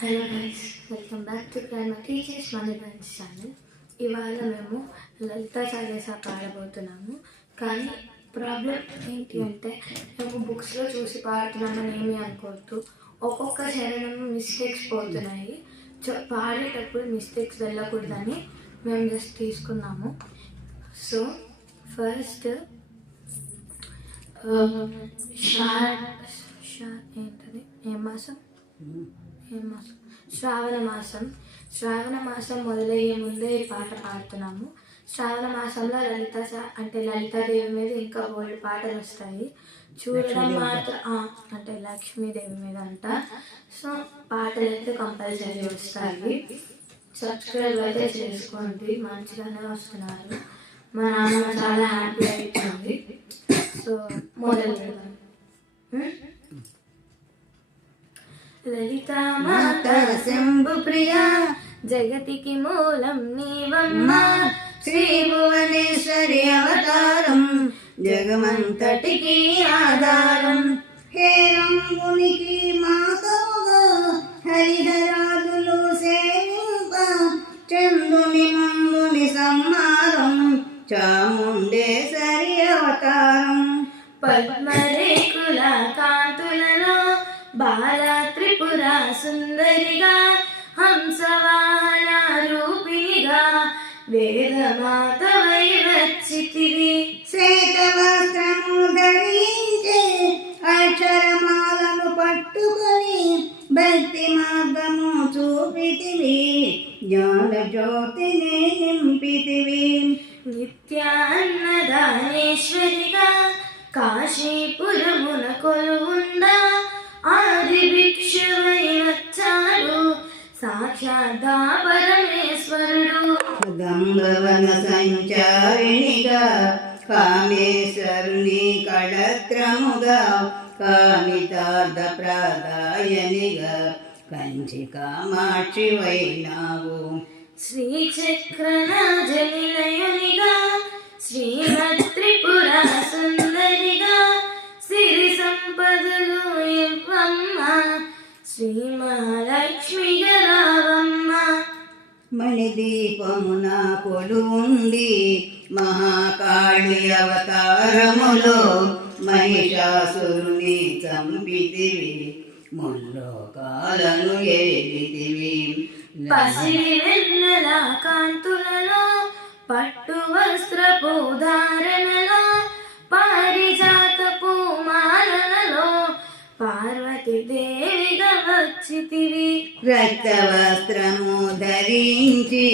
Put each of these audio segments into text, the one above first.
Hello guys, welcome back to grand teachers money branch channel. ఇవాళ మేము లలితా చాలీసా పాడబోతున్నాము. కానీ problem ఏంటి అంటే మేము బుక్స్లో చూసి పాడుతున్నామని ఏమీ అనుకోవద్దు. ఒక్కొక్క చరణం మిస్టేక్స్ పోతున్నాయి. పాడేటప్పుడు మిస్టేక్స్ వెళ్ళకూడదని మేము జస్ట్ తీసుకున్నాము. సో ఫస్ట్ ఏంటది శ్రావణ మాసం మొదలయ్యే ముందే ఈ పాట పాడుతున్నాము. శ్రావణ మాసంలో లలితాదేవి మీద ఇంకా బోల్డ్ పాటలు వస్తాయి. చూడడం మాత్రం అంటే లక్ష్మీదేవి మీద అంట. సో పాటలు అయితే కంపల్సరీ వస్తాయి. సబ్స్క్రైబ్ అయితే చేసుకోండి, మంచిగానే వస్తున్నారు. మా నాన్న చాలా హ్యాపీ అవుతుంది. సో మొదలు పెడదాం. లలితా మాత శంభు ప్రియా, జగతికి మూలం నీవమ్మ, శ్రీ భువనేశ్వరి అవతారం, జగమంతటికి ఆధారం. హేరంగునికి మాతవుగా హరిహరాదులు సేవింప, చందుని మందుని సంహారం, చాముండేశ్వరి అవతారం. పద్మరేకుల కాంతులలో బాల త్రిపుర సుందరిగా, హంసవాహన రూపిణిగా వేదమాతవై వచ్చితివి. శ్వేతవస్త్రము ధరించే అక్షరమాలను పట్టుకొని భక్తి మార్గము చూపితివి, జ్ఞాన జ్యోతిని నింపితివి. నిత్యాన్నదానేశ్వరిగా కాశీపురమున కొలువుండా, ఆది భిక్షువై వచ్చాడు సాక్షాత్ పరమేశ్వరుడు. గంగవన సంచారిణిగా కామేశ్వరుని కళత్రముగా, కామితార్థ ప్రదాయనిగా కంచి కామాక్షి వైనావు. శ్రీచక్రరాజనిలయునిగా శ్రీమద్ త్రిపుర సుందరిగా, సిరి సంపదలు ఇవ్వమ్మ, శ్రీ మహాలక్ష్మి రావమ్మ. మణిదీపమున కొలువుండి మహాకాళి అవతారములో మహిషాసురుని చంపితివి, ముల్లోకాలను ఏలితివి. పసిడి వెన్నెల కాంతులలో పట్టు వస్త్రపు ధారణలో, పారిజాత పూమాలలో పార్వతీ దేవిగా వచ్చితివి. రక్తవస్త్రము ధరించి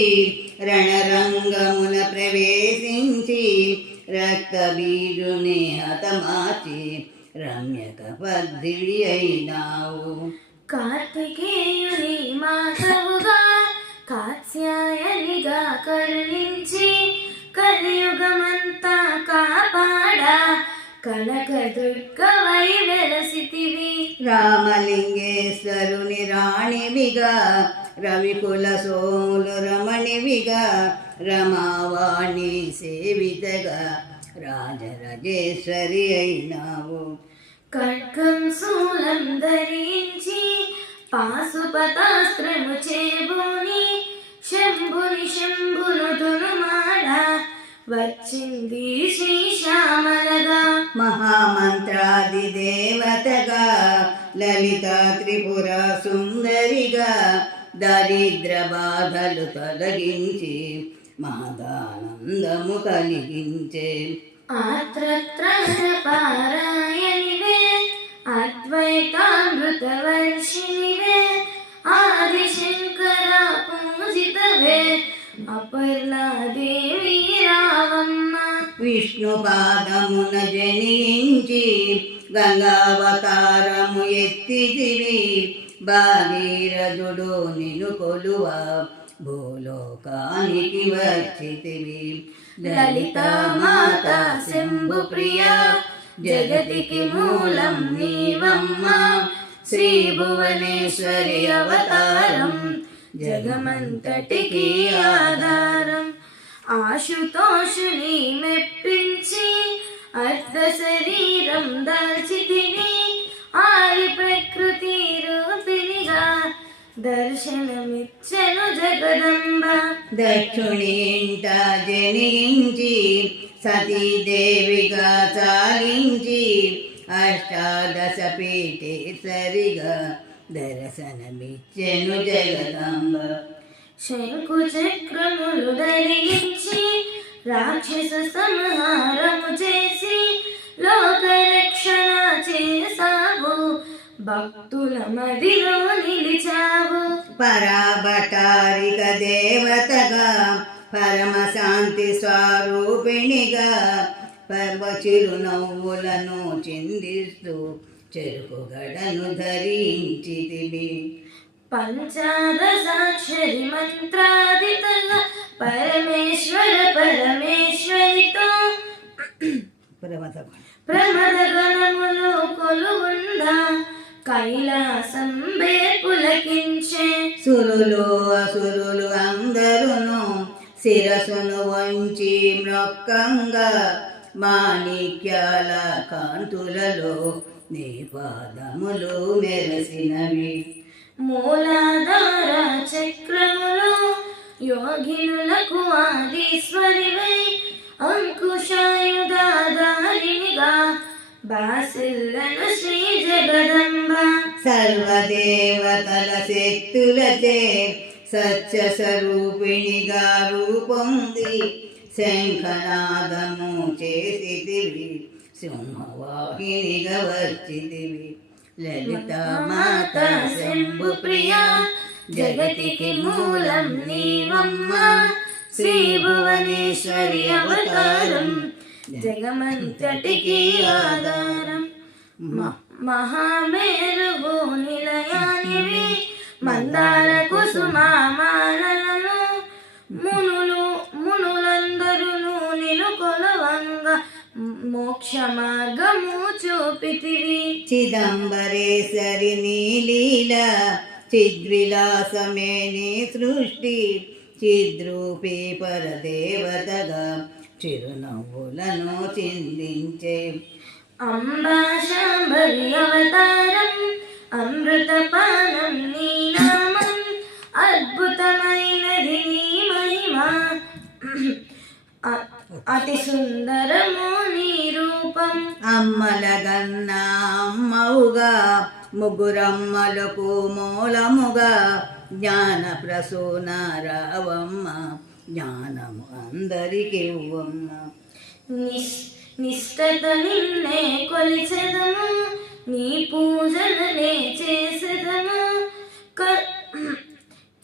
రణరంగమున ప్రవేశించి, రక్తబీజుని హతమార్చి రమ్యక పద్దిడి అయినావు. కార్తికేయుని మాతవుగా కాత్యాయనిగా కరుణించి, కలియుగమంతా కాపాడా కనకదుర్గవై వెలసితివి. రామలింగేశ్వరుని రాణివిగా, రవికుల సోములు రమణివిగా, రమావాణి సేవితగా రాజరాజేశ్వరి అయినావు. ఖడ్గం శూలం ధరించి పాశుపతాస్త్రము చేబూని, శంభును దునుమాడ వచ్చింది శ్రీశ్యామలగా. మహామంత్రాది దేవతగా లలితా త్రిపుర సుందరిగా, దరిద్ర బాధలు తొలగించి మహదానందము కలిగించే. ఆత్రత్రపారాయణివే అద్వైతామృతవర్షిణివే, ఆదిశంకర పూజితవే అపర్ణాదేవి రావమ్మ. విష్ణు పాదమున జనించి గంగావతారము ఎత్తితివి, భాగీరథుడు నిన్ను కొలువ భూలోకానికి వచ్చితివి. లలితా మాత శంభు ప్రియా, జగతికి మూలం నీవమ్మ, శ్రీ భువనేశ్వరి అవతారం, జగమంతటికి ఆధారం. ఆశుతోషుని మెప్పించి అర్ధ శరీరం దాల్చితివి, ఆది ప్రకృతి రూపిణిగా దర్శనమిచ్చెను జగదంబ. దక్షుని ఇంట జనించి సతీదేవిగా చాలించి అష్టాదశ పీఠేశ్వరిగా దర్శనమిచ్చెను జగదంబ. శంకు చక్రములు ధరించి రాక్షస సంహారము చేసి లోకరక్షణ చేసావు, భక్తుల మదిలో నిలిచావు. పరాభటారిక దేవతగా పరమశాంతి స్వరూపిణిగా చిరునవ్వులను చిందిస్తూ చెరుకుగడను ధరించితివి. పంచాదశాక్షరి మంత్రాదితగా పరమేశ్వర పరమేశ్వరితో ప్రమద గణములు కొలువుండా కైలాసం పులకించే. సురులు అసురులు అందరును శిరసును వంచి మ్రొక్కంగా మాణిక్యాల కాంతులలో నీ పాదములు మెరసినవి. మూలాధార చక్రములు యోగినులకు ఆదీశ్వరివై అంకుశాయుధారినిగా బాసిల్లను శ్రీ జగదంబ. సర్వదేవతల శక్తులచే సత్య స్వరూపిణిగా రూపొంది శంఖనాదము చేసితివి, సింహవాహినిగా వచ్చితివి. లలిత మాత శంభు ప్రియా జగతికి మూలం నీవమ్మ, శ్రీ భువనేశ్వరి అవతారం జగమంతటికి ఆధారం. మహామేరువు నిలయానివి మందార కుసుమామాలను మునులందరూ నిలు కొలవంగా మోక్ష మార్గము చూపితివి. చిదంబరేశ్వరి నీలీల చిద్విలాసమే నీ సృష్టి, చిద్రూపీ పరదేవతగా చిరునవ్వులను చిందించే. అంబా శాంభవి అవతారం అమృతపానం నీ నామం, అద్భుతమైనది నీ మహిమ అతి సుందరము నీ రూపం. అమ్మలగన్న అమ్మవుగా ముగ్గురమ్మలకు మూలముగా జ్ఞాన ప్రసూన రావమ్మ, జ్ఞానము అందరికి ఇవ్వమ్మ. నిష్టత నిన్నే కొలిచెదము, నీ పూజలనే చేసెదము,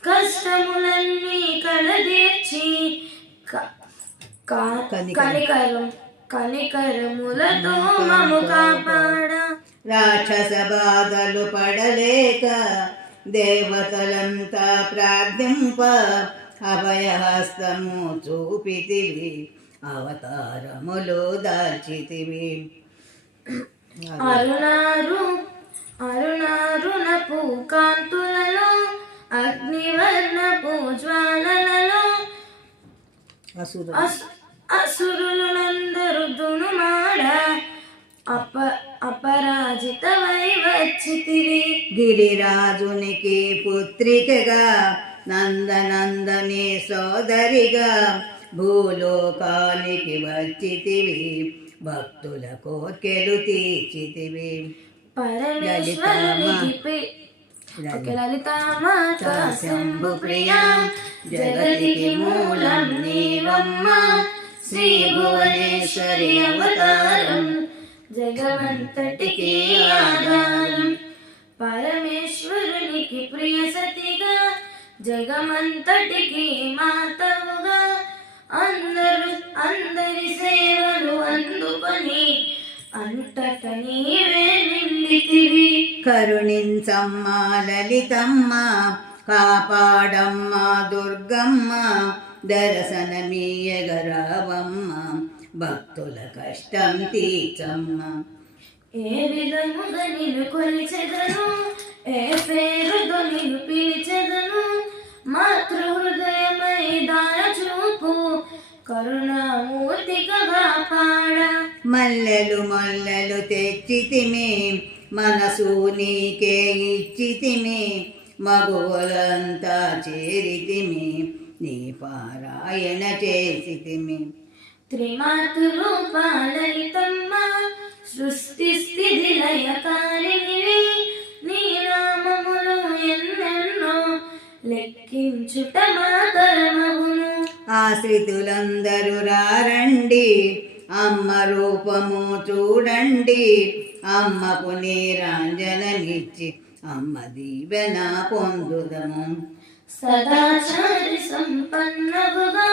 కష్టములన్నీ కడదీర్చి కనికరములతో మము కాపాడ. రాక్షస బాధలు పడలేక దేవతలంతా ప్రార్థింప అభయహస్తము చూపితివి, అవతారములు దాల్చితివి. అరుణారుణపు కాంతులలో అగ్నివర్ణపు జ్వాలలలో అసురులందరూ దునుమాడ అపరాజితమై వచ్చితివి. గిరిరాజునికి పుత్రికగా నందనందని సోదరిగా భూలోకానికి వచ్చితివి, భక్తుల కోర్కెలు తీర్చితివి. పరమేశ్వరునికి లలితామాత శంభు ప్రియా జగతికి మూలం నీవమ్మ, శ్రీ భువనేశ్వరి అవతారం జగమంతటికి ఆధారం. పరమేశ్వరునికి ప్రియ సతిగా జగమంతటికి మాతవుగా అందరి సేవలు అందుకొని అంతట నీవే నిండితివి. కరుణించమ్మ లలితమ్మ, కాపాడమ్మ దుర్గమ్మ, దర్శనమీయగరావమ్మ, భక్తుల కష్టం తీర్చమ్మ. ఏ విధముగా నిన్ను కొలిచెదను, ఏ పేరుతో నిన్ను పిలిచెదను, మాతృహృదయమై దాయ చూపు కరుణామూర్తిగా కాపాడ. మల్లెలు మల్లెలు తెచ్చితిమి, మనసు నీకే ఇచ్చితిమి, మగువులంతా చేరితిమి నీ పారాయణ చేసితిమి. త్రిమాతృరూపా లలితమ్మ సృష్టి స్థితి లయకారిణివి నీ నామములు ఎన్నెన్నో లెక్కించుట మాతరమగును. ఆశ్రితులందరూ రారండి అమ్మ రూపము చూడండి అమ్మకు నీరాంజనమిచ్చి అమ్మ దీవెన పొందుదము. సదాచారి సంపన్నవుగా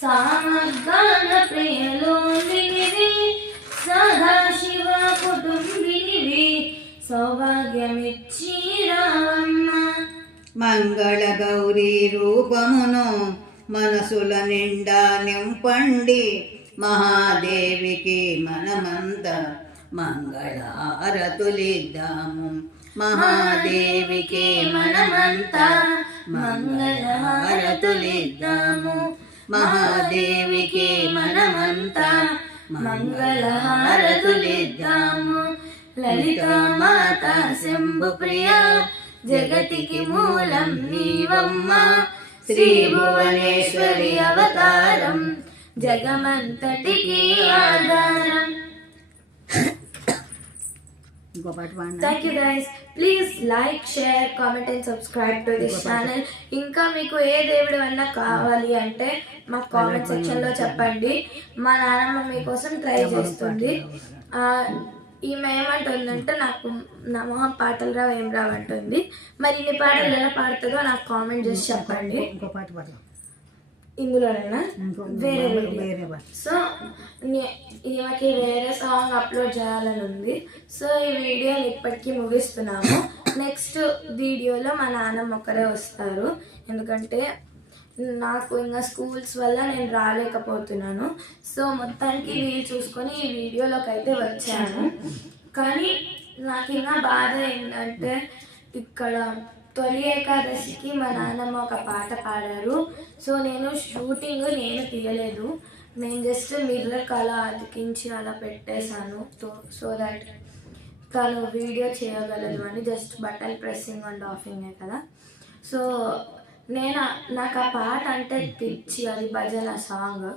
సామగాన ప్రియలోనివి సదాశివ కుటుంబినివి సౌభాగ్యమిచ్చి రావమ్మ. మంగళ గౌరీ రూపమును మనసుల నిండా నింపండి మహాదేవికి మనమంతా మంగళహారతులిద్దాము. మహాదేవికి మనమంతా మంగళహారతులిద్దాము. మహాదేవికి మనమంతా మంగళహారతులిద్దాము. లలితా మాత శంభు ప్రియ జగతికి మూలం నీవమ్మ శ్రీ భువనేశ్వరి అవతారం జగమంతటికి ఆధారం. ఇంకో పాట పాడండి. Thank you guys. Please like, share, comment and subscribe to this channel. ఇంకా మీకు ఏ దేవుడు అన్నా కావాలి అంటే మా కామెంట్ సెక్షన్ లో చెప్పండి. మా నాన్నమ్మ మీకోసం ట్రై చేస్తుంది. ఈమె ఏమంటుందంటే నాకు నా మొహం పాటలు రావు ఏం రావంటుంది. మరి ఇన్ని పాటలు ఎలా పాడుతుందో నాకు కామెంట్ చేసి చెప్పండి. ఇంకో పాట పాడదాం. ఇందులోనైనా వేరే వేరే సో ఈమెకి వేరే సాంగ్ అప్లోడ్ చేయాలని ఉంది. సో ఈ వీడియోని ఇప్పటికీ ముగిస్తున్నాము. నెక్స్ట్ వీడియోలో మా నాన్నమ్మ ఒక్కరే వస్తారు, ఎందుకంటే నాకు ఇంకా స్కూల్స్ వల్ల నేను రాలేకపోతున్నాను. సో మొత్తానికి వీలు చూసుకొని ఈ వీడియోలోకి అయితే వచ్చాను. కానీ నాకు ఇంకా బాధ ఏంటంటే ఇక్కడ తొలి ఏకాదశికి మా నాన్నమ్మ ఒక పాట పాడారు. సో నేను తీయలేదు, నేను జస్ట్ మిర్రర్ అలా అతికించి అలా పెట్టేశాను. సో దట్ తను వీడియో చేయగలదు అని. జస్ట్ బటన్ ప్రెస్సింగ్ అండ్ ఆఫింగే కదా. సో నాకు ఆ పాట అంటే పిచ్చి, అది భజన సాంగ్.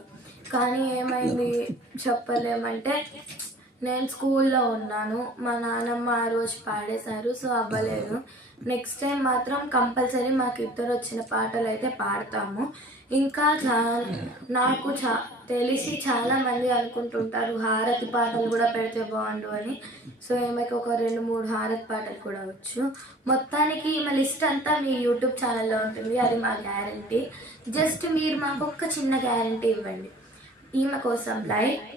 కానీ ఏమైంది చెప్పలేమంటే నేను స్కూల్లో ఉన్నాను, మా నాన్నమ్మ ఆ రోజు పాడేశారు, సో అవ్వలేదు. నెక్స్ట్ టైం మాత్రం కంపల్సరీ మాకు ఇద్దరు వచ్చిన పాటలు అయితే పాడతాము. ఇంకా నాకు తెలిసి చాలామంది అనుకుంటుంటారు హారతి పాటలు కూడా పెడితే బాగుండు అని. సో ఈమెకి ఒక 2-3 హారతి పాటలు కూడా వచ్చు. మొత్తానికి ఈమె లిస్ట్ అంతా మీ యూట్యూబ్ ఛానల్లో ఉంటుంది, అది మా గ్యారంటీ. జస్ట్ మీరు మాకు ఒక చిన్న గ్యారంటీ ఇవ్వండి. ఈమె కోసం like,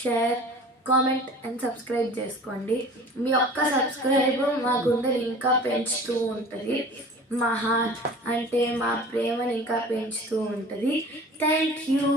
share, comment and subscribe చేసుకోండి. మీ ఒక్క సబ్స్క్రైబ్ మా గుండెలు ఇంకా పెంచుతూ ఉంటుంది, మా హార్ట్ అంటే మా ప్రేమను ఇంకా పెంచుతూ ఉంటుంది. Thank you.